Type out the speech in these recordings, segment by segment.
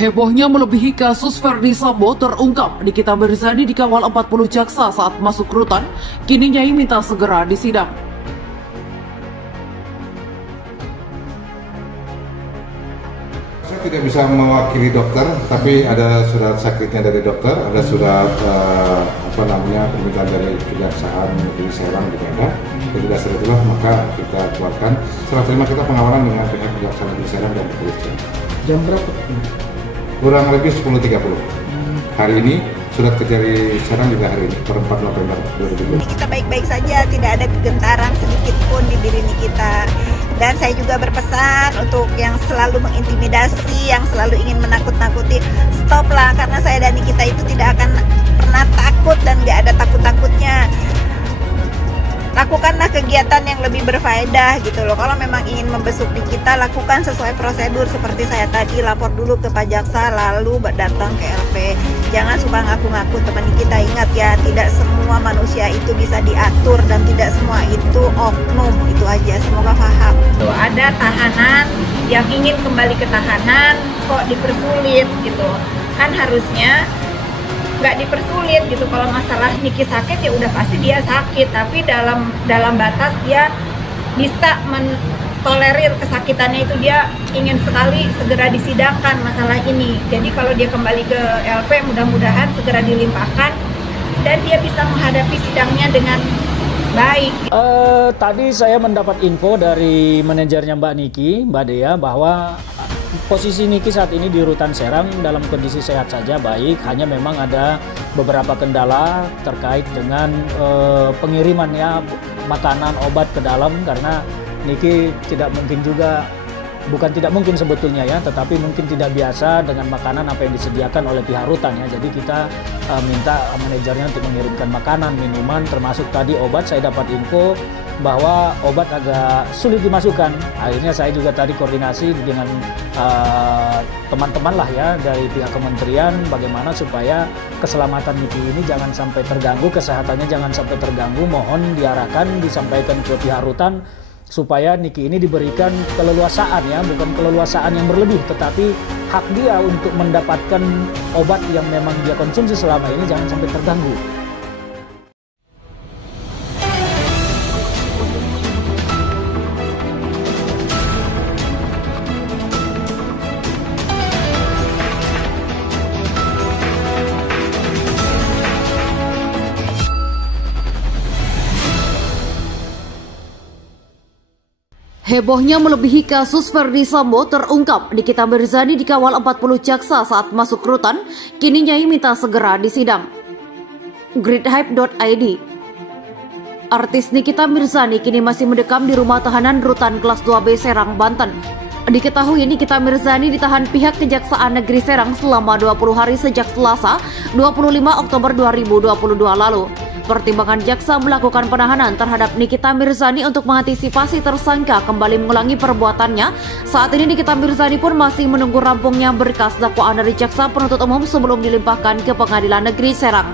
Hebohnya melebihi kasus Verdi Sambo terungkap. Nikita Mirzani dikawal 40 jaksa saat masuk rutan. Kini Nyai minta segera disidang. Saya tidak bisa mewakili dokter, tapi ada surat sakitnya dari dokter, ada surat permintaan dari Kejaksaan Negeri Serang di Medan. Jadi dasar itulah maka kita keluarkan serah terima kita pengawalan dengan pihak Kejaksaan Negeri Serang dan kepolisian. Jam berapa? Kurang lebih 10.30. Hari ini surat kerja di Serang juga hari ini, per 4 November 2020. Kita baik-baik saja, tidak ada kegentaran sedikit pun di diri kita. Dan saya juga berpesan untuk yang selalu mengintimidasi, yang selalu ingin menakut-nakuti, stoplah, karena saya dan Nikita itu tidak akan pernah takut dan nggak ada takut-takutnya. Lakukanlah kegiatan yang lebih berfaedah gitu loh. Kalau memang ingin membesuk Nikita, lakukan sesuai prosedur seperti saya tadi, lapor dulu ke Pak Jaksa, lalu datang ke LP. Jangan suka ngaku-ngaku teman Nikita. Ingat ya, tidak semua manusia itu bisa diatur dan tidak semua itu oknum. Itu aja, semoga paham. Ada tahanan yang ingin kembali ke tahanan kok dipersulit gitu. Kan harusnya nggak dipersulit gitu. Kalau masalah Niki sakit ya udah pasti dia sakit, tapi dalam batas dia bisa mentolerir kesakitannya itu. Dia ingin sekali segera disidangkan masalah ini. Jadi kalau dia kembali ke LP, mudah-mudahan segera dilimpahkan dan dia bisa menghadapi sidangnya dengan baik. Tadi saya mendapat info dari manajernya Mbak Niki, Mbak Dea, bahwa posisi Niki saat ini di Rutan Serang dalam kondisi sehat saja, baik. Hanya memang ada beberapa kendala terkait dengan pengiriman ya makanan, obat ke dalam, karena Niki tidak mungkin juga, bukan tidak mungkin sebetulnya ya, tetapi mungkin tidak biasa dengan makanan apa yang disediakan oleh pihak rutan ya. Jadi kita minta manajernya untuk mengirimkan makanan, minuman, termasuk tadi obat. Saya dapat info bahwa obat agak sulit dimasukkan. Akhirnya saya juga tadi koordinasi dengan teman-teman lah ya dari pihak kementerian, bagaimana supaya keselamatan Niki ini jangan sampai terganggu, kesehatannya jangan sampai terganggu. Mohon diarahkan, disampaikan ke pihak rutan supaya Niki ini diberikan keleluasaan ya, bukan keleluasaan yang berlebih, tetapi hak dia untuk mendapatkan obat yang memang dia konsumsi selama ini jangan sampai terganggu. Hebohnya melebihi kasus Verdi Sambo terungkap. Nikita Mirzani dikawal 40 jaksa saat masuk rutan. Kini Nyai minta segera disidang. Gridhype.id. Artis Nikita Mirzani kini masih mendekam di rumah tahanan Rutan Kelas 2B Serang, Banten. Diketahui Nikita Mirzani ditahan pihak Kejaksaan Negeri Serang selama 20 hari sejak Selasa 25 Oktober 2022 lalu. Pertimbangan jaksa melakukan penahanan terhadap Nikita Mirzani untuk mengantisipasi tersangka kembali mengulangi perbuatannya. Saat ini Nikita Mirzani pun masih menunggu rampungnya berkas dakwaan dari jaksa penuntut umum sebelum dilimpahkan ke Pengadilan Negeri Serang.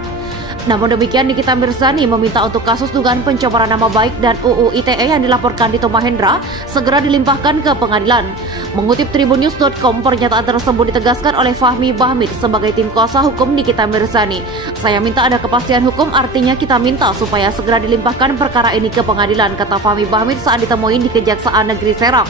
Namun demikian, Nikita Mirzani meminta untuk kasus dugaan pencemaran nama baik dan UU ITE yang dilaporkan Dito Mahendra segera dilimpahkan ke pengadilan. Mengutip tribunnews.com, pernyataan tersebut ditegaskan oleh Fahmi Bahmid sebagai tim kuasa hukum Nikita Mirzani. Saya minta ada kepastian hukum, artinya kita minta supaya segera dilimpahkan perkara ini ke pengadilan, kata Fahmi Bahmid saat ditemui di Kejaksaan Negeri Serang.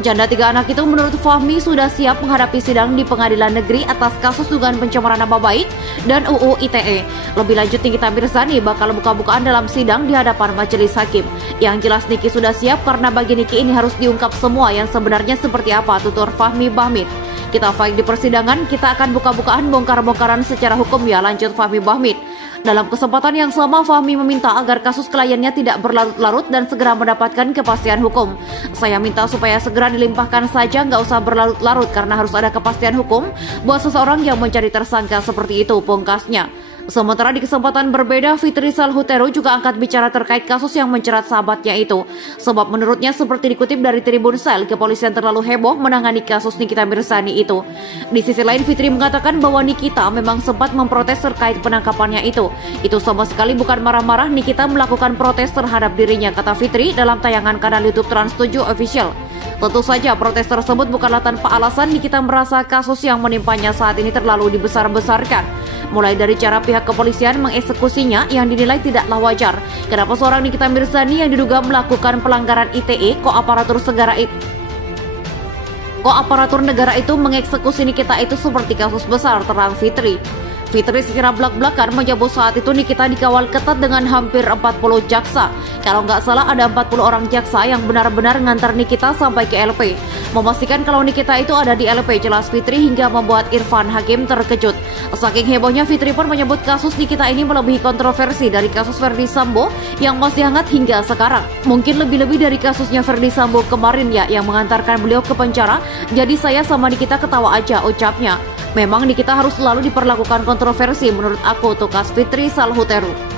Janda 3 anak itu menurut Fahmi sudah siap menghadapi sidang di pengadilan negeri atas kasus dugaan pencemaran nama baik dan UU ITE. Lebih lanjut, Nikita Mirzani bakal buka-bukaan dalam sidang di hadapan majelis hakim. Yang jelas Niki sudah siap karena bagi Niki ini harus diungkap semua yang sebenarnya seperti apa, tutur Fahmi Bahmid. Kita fight di persidangan, kita akan buka-bukaan bongkar-bongkaran secara hukum ya, lanjut Fahmi Bahmid. Dalam kesempatan yang sama, Fahmi meminta agar kasus kliennya tidak berlarut-larut dan segera mendapatkan kepastian hukum. Saya minta supaya segera dilimpahkan saja, nggak usah berlarut-larut karena harus ada kepastian hukum buat seseorang yang mencari tersangka seperti itu, pungkasnya. Sementara di kesempatan berbeda, Fitri Salhuteru juga angkat bicara terkait kasus yang menjerat sahabatnya itu. Sebab menurutnya seperti dikutip dari Tribun Sel, kepolisian terlalu heboh menangani kasus Nikita Mirzani itu. Di sisi lain, Fitri mengatakan bahwa Nikita memang sempat memprotes terkait penangkapannya itu. Itu sama sekali bukan marah-marah, Nikita melakukan protes terhadap dirinya, kata Fitri dalam tayangan kanal YouTube Trans 7 Official. Tentu saja protes tersebut bukanlah tanpa alasan. Nikita merasa kasus yang menimpanya saat ini terlalu dibesar-besarkan. Mulai dari cara pihak kepolisian mengeksekusinya yang dinilai tidaklah wajar. Kenapa seorang Nikita Mirzani yang diduga melakukan pelanggaran ITE kok aparatur negara itu mengeksekusi Nikita itu seperti kasus besar, terang Fitri. Fitri secara belak-belakan menyebut saat itu Nikita dikawal ketat dengan hampir 40 jaksa. Kalau nggak salah ada 40 orang jaksa yang benar-benar ngantar Nikita sampai ke LP. Memastikan kalau Nikita itu ada di LP, jelas Fitri, hingga membuat Irfan Hakim terkejut. Saking hebohnya, Fitri pun menyebut kasus Nikita ini melebihi kontroversi dari kasus Ferdy Sambo yang masih hangat hingga sekarang. Mungkin lebih-lebih dari kasusnya Ferdy Sambo kemarin ya yang mengantarkan beliau ke penjara. Jadi saya sama Nikita ketawa aja, ucapnya. Memang Nikita harus selalu diperlakukan kontroversi menurut aku, tukas Fitri Salhuteru.